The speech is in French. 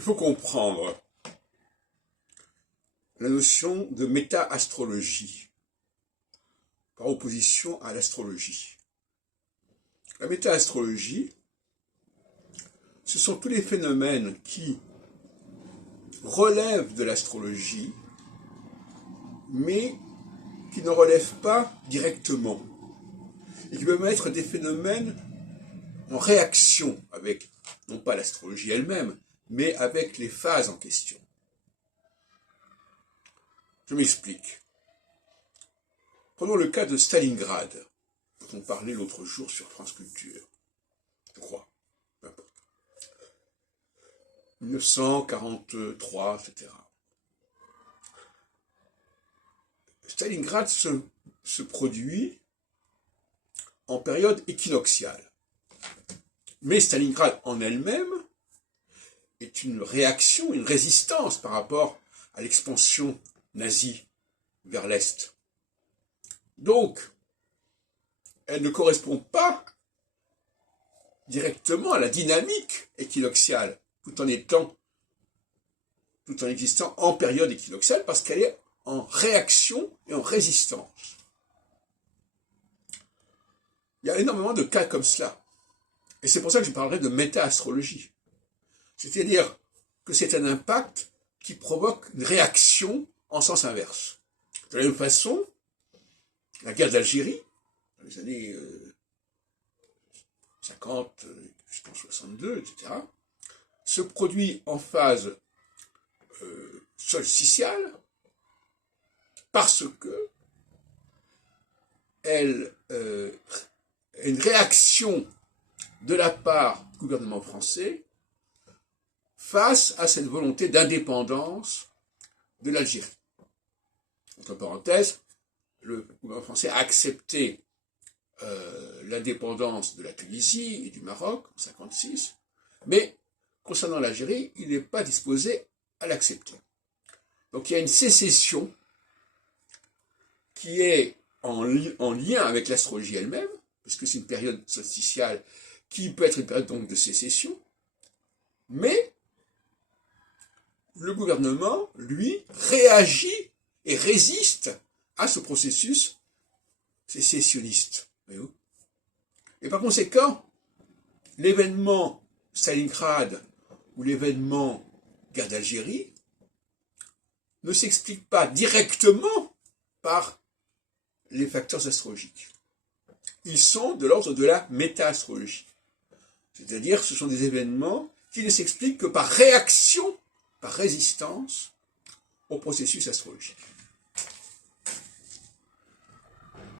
Il faut comprendre la notion de méta-astrologie par opposition à l'astrologie. La méta-astrologie, ce sont tous les phénomènes qui relèvent de l'astrologie, mais qui ne relèvent pas directement, et qui peuvent être des phénomènes en réaction avec, non pas l'astrologie elle-même, mais avec les phases en question. Je m'explique. Prenons le cas de Stalingrad, dont on parlait l'autre jour sur France Culture, je crois, peu importe. 1943, etc. Stalingrad se produit en période équinoxiale. Mais Stalingrad en elle-même est une réaction, une résistance par rapport à l'expansion nazie vers l'Est. Donc, elle ne correspond pas directement à la dynamique équinoxiale, tout en existant en période équinoxiale, parce qu'elle est en réaction et en résistance. Il y a énormément de cas comme cela. Et c'est pour ça que je parlerai de méta-astrologie. C'est-à-dire que c'est un impact qui provoque une réaction en sens inverse. De la même façon, la guerre d'Algérie, dans les années 50, jusqu'en 62, etc., se produit en phase solsticiale parce que elle une réaction de la part du gouvernement français face à cette volonté d'indépendance de l'Algérie. Entre parenthèses, le gouvernement français a accepté l'indépendance de la Tunisie et du Maroc en 1956, mais concernant l'Algérie, il n'est pas disposé à l'accepter. Donc il y a une sécession qui est en lien avec l'astrologie elle-même, puisque c'est une période solsticiale qui peut être une période donc de sécession, mais le gouvernement, lui, réagit et résiste à ce processus sécessionniste. Et par conséquent, l'événement Stalingrad ou l'événement guerre d'Algérie ne s'explique pas directement par les facteurs astrologiques. Ils sont de l'ordre de la méta-astrologie. C'est-à-dire, ce sont des événements qui ne s'expliquent que par réaction, par résistance au processus astrologique.